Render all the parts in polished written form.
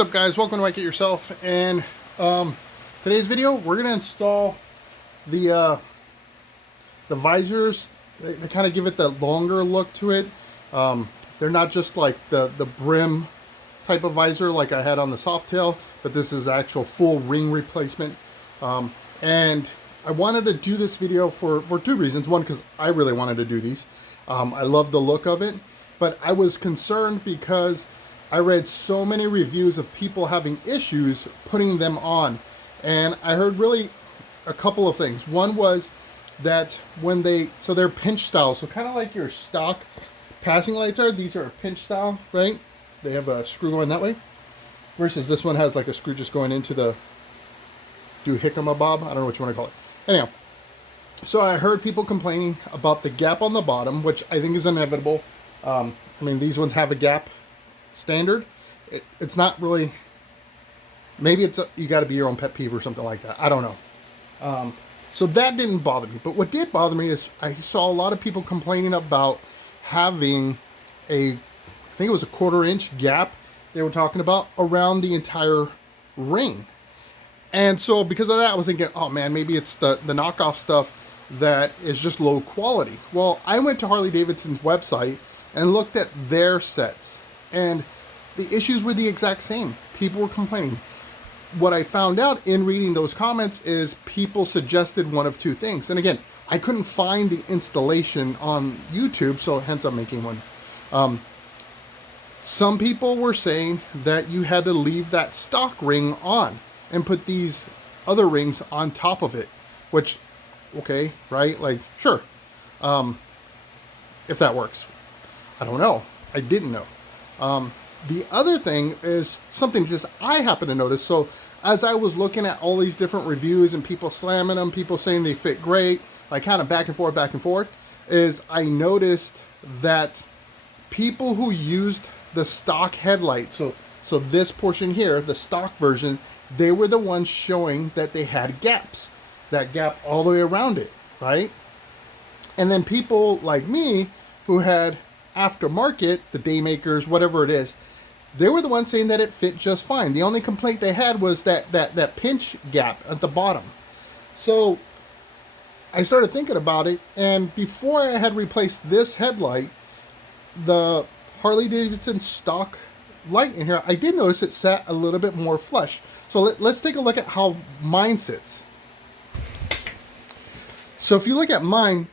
What's up, guys? Welcome to Make It Yourself. And today's video, we're gonna install the visors. They kind of give it the longer look to it. They're not just like the brim type of visor like I had on the Softail, but this is actual full ring replacement. And I wanted to do this video for two reasons. One, because I really wanted to do these. I love the look of it, but I was concerned because I read so many reviews of people having issues putting them on. And I heard really a couple of things. One was that when they're pinch style. So kind of like your stock passing lights are. These are pinch style, right? They have a screw going that way. Versus this one has like a screw just going into the do-hickamabob. I don't know what you want to call it. Anyhow, so I heard people complaining about the gap on the bottom, which I think is inevitable. I mean, these ones have a gap standard. It's not really, maybe you got to be your own pet peeve or something like that. I don't know. So that didn't bother me. But what did bother me is I saw a lot of people complaining about having I think it was a 1/4 inch gap they were talking about around the entire ring. And so because of that, I was thinking, oh man, maybe it's the knockoff stuff that is just low quality. Well, I went to Harley-Davidson's website and looked at their sets, and the issues were the exact same. People were complaining. What I found out in reading those comments is people suggested one of two things. And again, I couldn't find the installation on YouTube, so hence I'm making one. Some people were saying that you had to leave that stock ring on and put these other rings on top of it, which, okay, right? Like, sure. If that works. I don't know. I didn't know. The other thing is something just I happen to notice. So as I was looking at all these different reviews and people slamming them, people saying they fit great, like kind of back and forth, is I noticed that people who used the stock headlight, so this portion here, the stock version, they were the ones showing that they had gaps, that gap all the way around it, right? And then people like me who had aftermarket, the Daymakers, whatever it is, they were the ones saying that it fit just fine. The only complaint they had was that pinch gap at the bottom. So I started thinking about it, and before I had replaced this headlight, the Harley-Davidson stock light in here, I did notice it sat a little bit more flush. So let's take a look at how mine sits. So if you look at mine,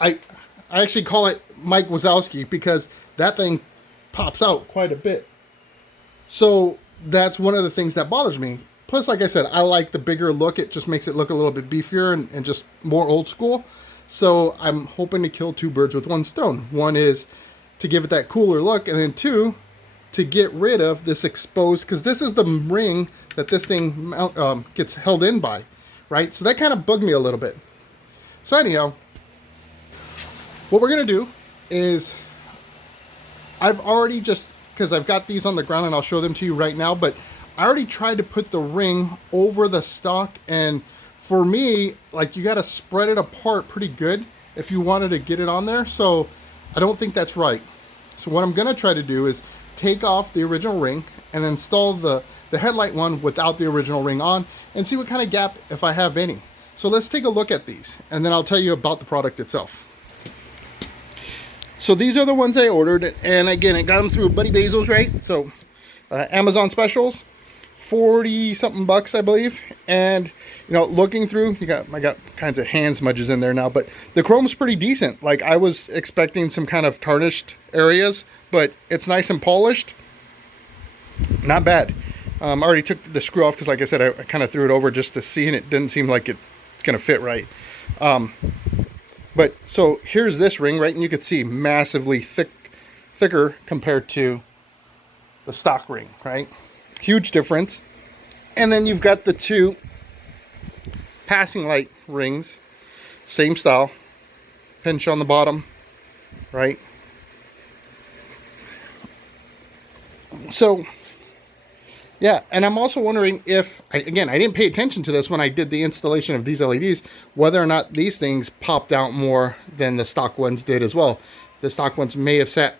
I actually call it Mike Wazowski because that thing pops out quite a bit. So that's one of the things that bothers me. Plus, like I said, I like the bigger look. It just makes it look a little bit beefier and just more old school. So I'm hoping to kill two birds with one stone. One is to give it that cooler look, and then two, to get rid of this exposed, because this is the ring that this thing gets held in by, right? So that kind of bugged me a little bit. So anyhow, what we're going to do is, I've already because I've got these on the ground and I'll show them to you right now, but I already tried to put the ring over the stock, and for me, like, you got to spread it apart pretty good if you wanted to get it on there. So I don't think that's right. So what I'm going to try to do is take off the original ring and install the headlight one without the original ring on and see what kind of gap, if I have any. So let's take a look at these, and then I'll tell you about the product itself. So these are the ones I ordered, and again, I got them through Buddy Basil's, right? So Amazon specials, 40 something bucks, I believe. And you know, looking through, I got kinds of hand smudges in there now, but the chrome's pretty decent. Like, I was expecting some kind of tarnished areas, but it's nice and polished. Not bad. I already took the screw off because, like I said, I kind of threw it over just to see, and it didn't seem like it's gonna fit right. But so here's this ring, right? And you can see massively thicker compared to the stock ring, right? Huge difference. And then you've got the two passing light rings, same style, pinch on the bottom, right? So yeah, and I'm also wondering if, again, I didn't pay attention to this when I did the installation of these LEDs, whether or not these things popped out more than the stock ones did as well. The stock ones may have sat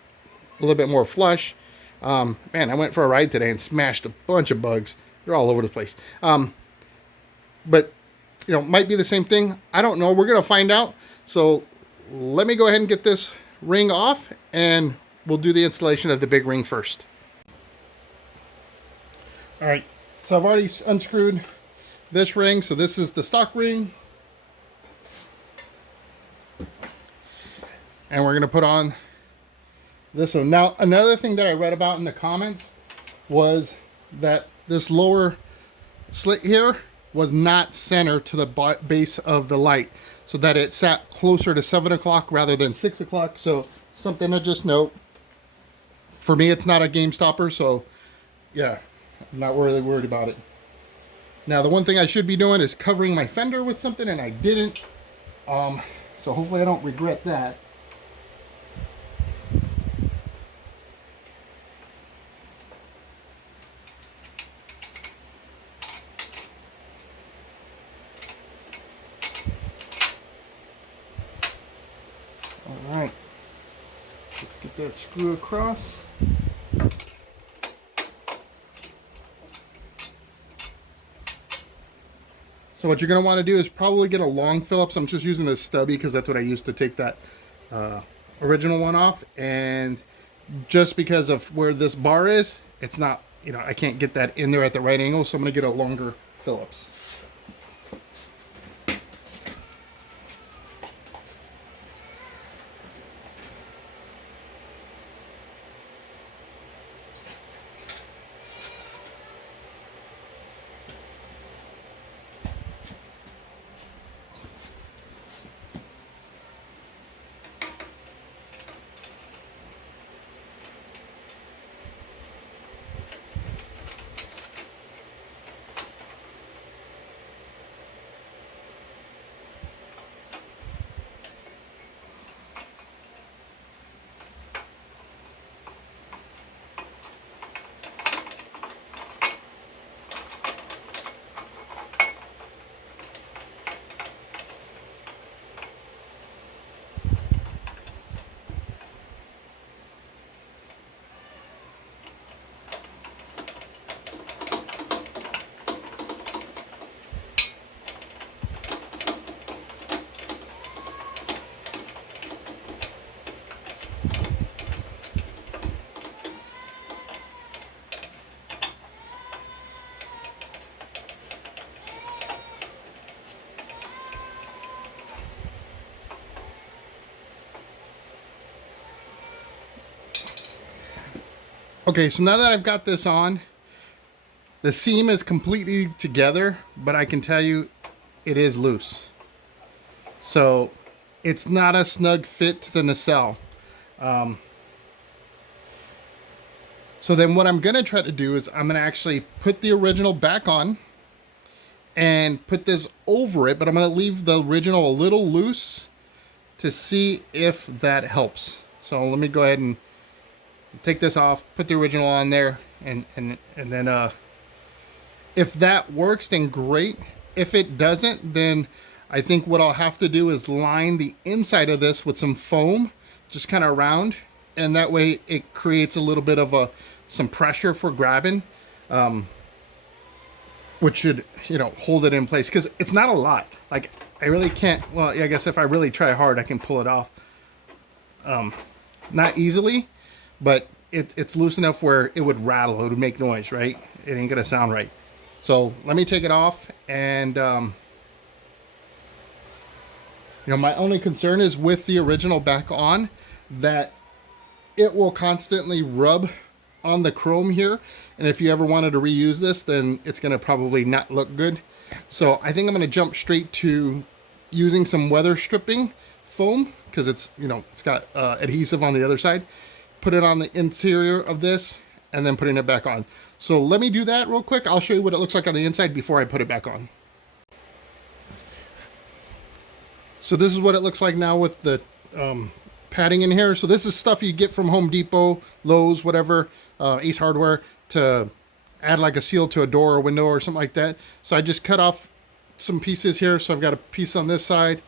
a little bit more flush, Man, I went for a ride today and smashed a bunch of bugs. They're all over the place. But, you know, might be the same thing. I don't know. We're going to find out. So let me go ahead and get this ring off, and we'll do the installation of the big ring first. All right. So I've already unscrewed this ring. So this is the stock ring. And we're going to put on this one. Now, another thing that I read about in the comments was that this lower slit here was not centered to the base of the light, so that it sat closer to 7 o'clock rather than 6 o'clock. So something to just note. For me, it's not a game stopper, so yeah, I'm not really worried about it. Now, the one thing I should be doing is covering my fender with something, and I didn't. So hopefully I don't regret that. All right, let's get that screw across. So what you're going to want to do is probably get a long Phillips. I'm just using this stubby because that's what I used to take that original one off. And just because of where this bar is, it's not, you know, I can't get that in there at the right angle. So I'm going to get a longer Phillips. Okay, so now that I've got this on, the seam is completely together, but I can tell you it is loose. So it's not a snug fit to the nacelle. So then what I'm gonna try to do is I'm gonna actually put the original back on and put this over it, but I'm gonna leave the original a little loose to see if that helps. So let me go ahead and take this off, put the original on there, and then if that works, then great. If it doesn't, then I think what I'll have to do is line the inside of this with some foam, just kind of around, and that way it creates a little bit of some pressure for grabbing, which should, you know, hold it in place, because it's not a lot. Like, I really can't, well, I guess if I really try hard, I can pull it off. Not easily, but it's loose enough where it would rattle, it would make noise, right? It ain't gonna sound right. So let me take it off, and you know, my only concern is with the original back on, that it will constantly rub on the chrome here, and if you ever wanted to reuse this, then it's gonna probably not look good. So I think I'm gonna jump straight to using some weather stripping foam, because it's, you know, it's got adhesive on the other side. Put it on the interior of this, and then putting it back on. So let me do that real quick. I'll show you what it looks like on the inside before I put it back on. So this is what it looks like now with the padding in here. So this is stuff you get from Home Depot, Lowe's, whatever, Ace Hardware, to add like a seal to a door or window or something like that. So I just cut off some pieces here. So I've got a piece on this side,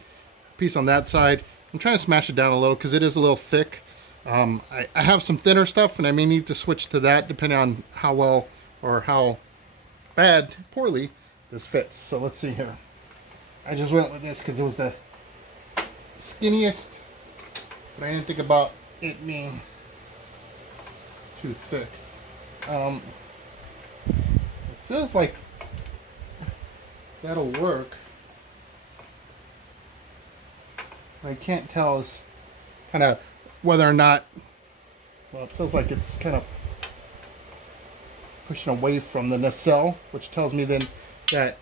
piece on that side. I'm trying to smash it down a little because it is a little thick. I have some thinner stuff, and I may need to switch to that depending on how well or how poorly this fits. So let's see here. I just went with this because it was the skinniest, but I didn't think about it being too thick. It feels like that'll work. I can't tell is kind of whether or not, well, it feels like it's kind of pushing away from the nacelle, which tells me then that,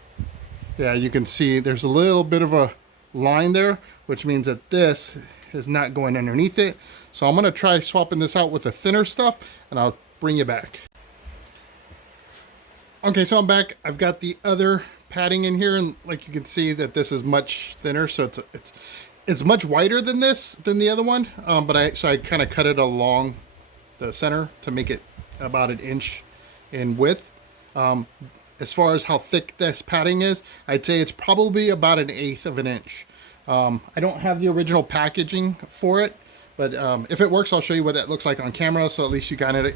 yeah, you can see there's a little bit of a line there, which means that this is not going underneath it. So I'm going to try swapping this out with the thinner stuff, and I'll bring you back. Okay, so I'm back. I've got the other padding in here, and like you can see that this is much thinner, so it's much wider than the other one. But I kind of cut it along the center to make it about an inch in width. As far as how thick this padding is, I'd say it's probably about 1/8 of an inch. I don't have the original packaging for it, but if it works, I'll show you what that looks like on camera, so at least you kind of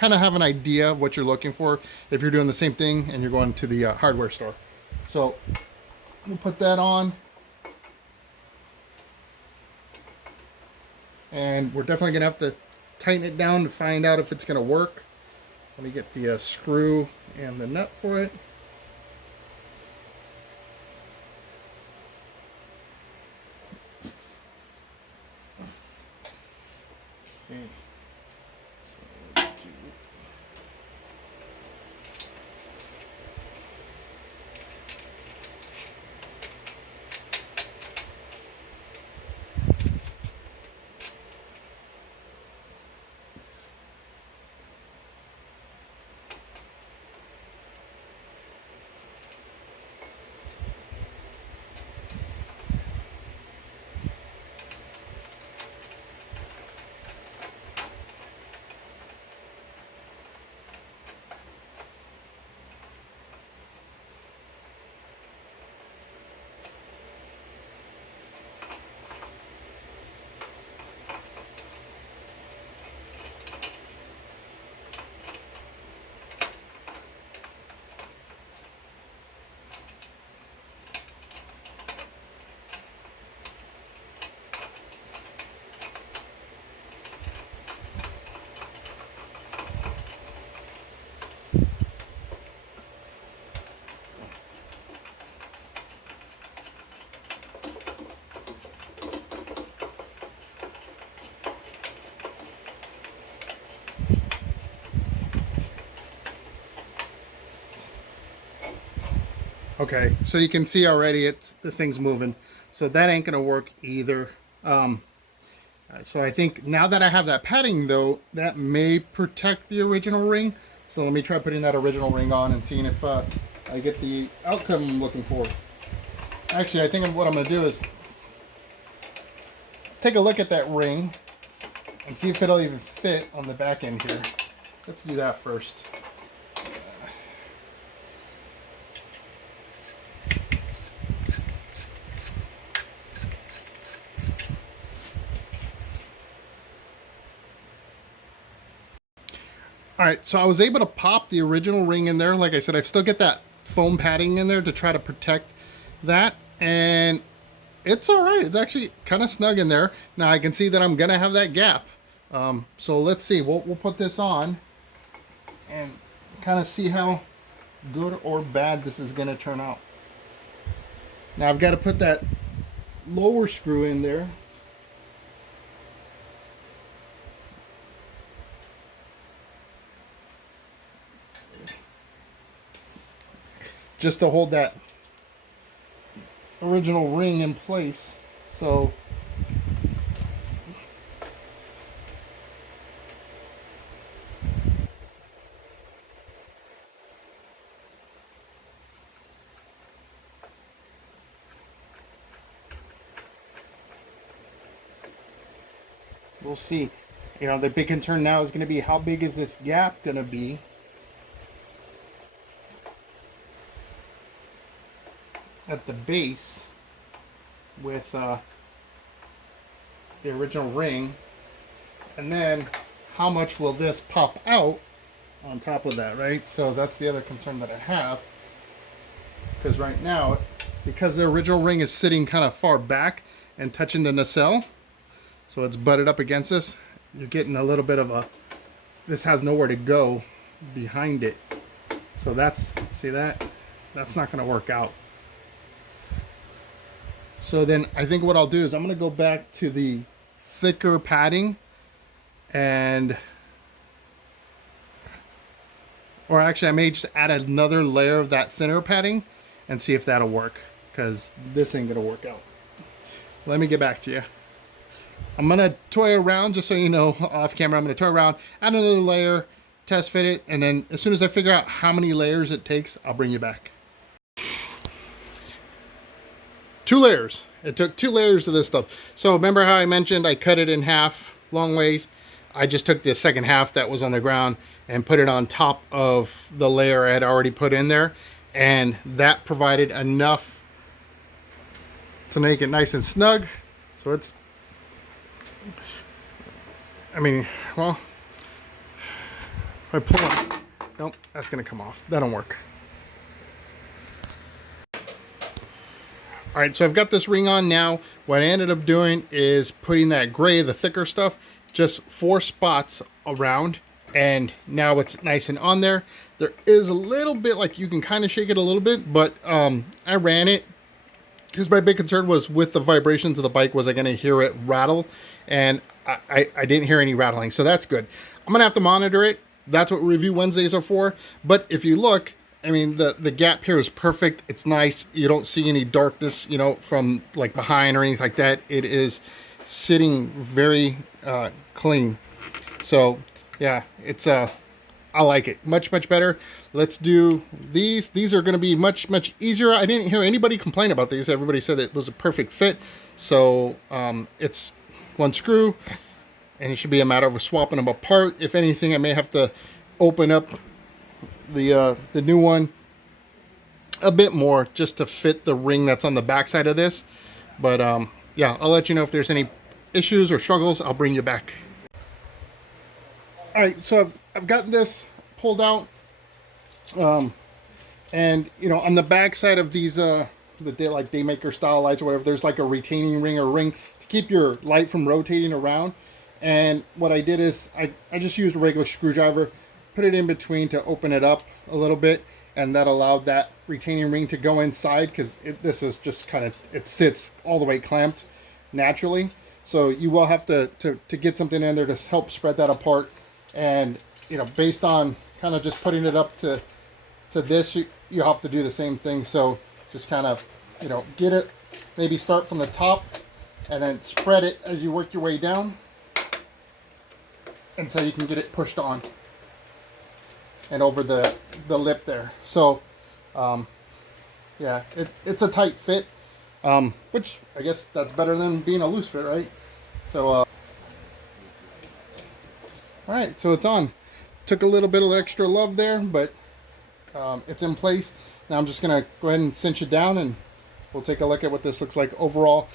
have an idea of what you're looking for if you're doing the same thing and you're going to the hardware store. So we'll put that on. And we're definitely going to have to tighten it down to find out if it's going to work. Let me get the screw and the nut for it. Okay. So let's do Okay, so you can see already this thing's moving, so that ain't gonna work either. So I think now that I have that padding though, that may protect the original ring. So let me try putting that original ring on and seeing if I get the outcome I'm looking for. Actually, I think what I'm gonna do is take a look at that ring and see if it'll even fit on the back end here. Let's do that first. All right, so I was able to pop the original ring in there. Like I said, I still get that foam padding in there to try to protect that, and it's all right. It's actually kind of snug in there. Now I can see that I'm gonna have that gap. So let's see, we'll put this on and kind of see how good or bad this is gonna turn out. Now I've got to put that lower screw in there. Just to hold that original ring in place. So we'll see. You know, the big concern now is going to be how big is this gap going to be? At the base with the original ring, And then how much will this pop out on top of that, right? So that's the other concern that I have. Because right now, because the original ring is sitting kind of far back and touching the nacelle, so it's butted up against this, you're getting a little bit of a, this has nowhere to go behind it. So that's, see that? That's not going to work out. So then I think what I'll do is I'm going to go back to the thicker padding and, or actually I may just add another layer of that thinner padding and see if that'll work, because this ain't going to work out. Let me get back to you. I'm going to toy around, just so you know, off camera, I'm going to toy around, add another layer, test fit it, and then as soon as I figure out how many layers it takes, I'll bring you back. 2 layers. It took 2 layers of this stuff. So remember how I mentioned I cut it in half long ways? I just took the second half that was on the ground and put it on top of the layer I had already put in there, and that provided enough to make it nice and snug. So it's, I mean, well, if I pull it, nope, that's gonna come off. That'll work. All right, so I've got this ring on now. What I ended up doing is putting that gray, the thicker stuff, just 4 spots around, and now it's nice and on there. There is a little bit, like you can kind of shake it a little bit, but I ran it because my big concern was with the vibrations of the bike, was I gonna hear it rattle? And I didn't hear any rattling, so that's good. I'm gonna have to monitor it. That's what Review Wednesdays are for. But if you look, I mean, the gap here is perfect. It's nice. You don't see any darkness, you know, from like behind or anything like that. It is sitting very clean. So yeah, it's I like it much better. Let's do these. These are going to be much easier. I didn't hear anybody complain about these. Everybody said it was a perfect fit. So it's 1 screw, and it should be a matter of swapping them apart. If anything, I may have to open up the new one a bit more just to fit the ring that's on the back side of this. But yeah, I'll let you know if there's any issues or struggles. I'll bring you back. All right, so I've gotten this pulled out, and you know, on the back side of these the Daymaker style lights or whatever, there's like a retaining ring or ring to keep your light from rotating around. And what I did is I just used a regular screwdriver, put it in between to open it up a little bit, and that allowed that retaining ring to go inside, because this is just kind of, it sits all the way clamped naturally. So you will have to get something in there to help spread that apart. And you know, based on kind of just putting it up to this, you have to do the same thing. So just kind of, you know, get it, maybe start from the top and then spread it as you work your way down until you can get it pushed on and over the lip there. So yeah, it's a tight fit, which I guess that's better than being a loose fit, right? So all right, so it's on. Took a little bit of extra love there, but it's in place. Now I'm just gonna go ahead and cinch it down, and we'll take a look at what this looks like overall.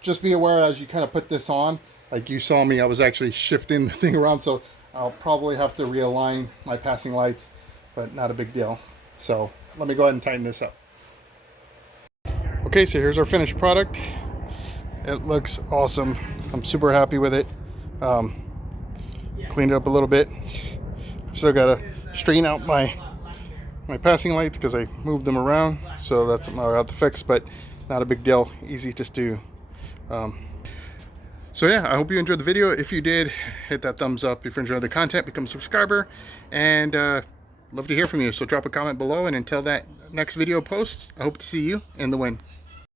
Just be aware as you kind of put this on, like you saw me, I was actually shifting the thing around, so I'll probably have to realign my passing lights, but not a big deal. So let me go ahead and tighten this up. Okay, so here's our finished product. It looks awesome. I'm super happy with it. Cleaned it up a little bit. I've still got to straighten out my passing lights because I moved them around, so that's something I'll have to fix, but not a big deal. Easy just to so yeah, I hope you enjoyed the video. If you did, hit that thumbs up. If you enjoyed the content, become a subscriber, and love to hear from you. So drop a comment below, and until that next video posts, I hope to see you in the win.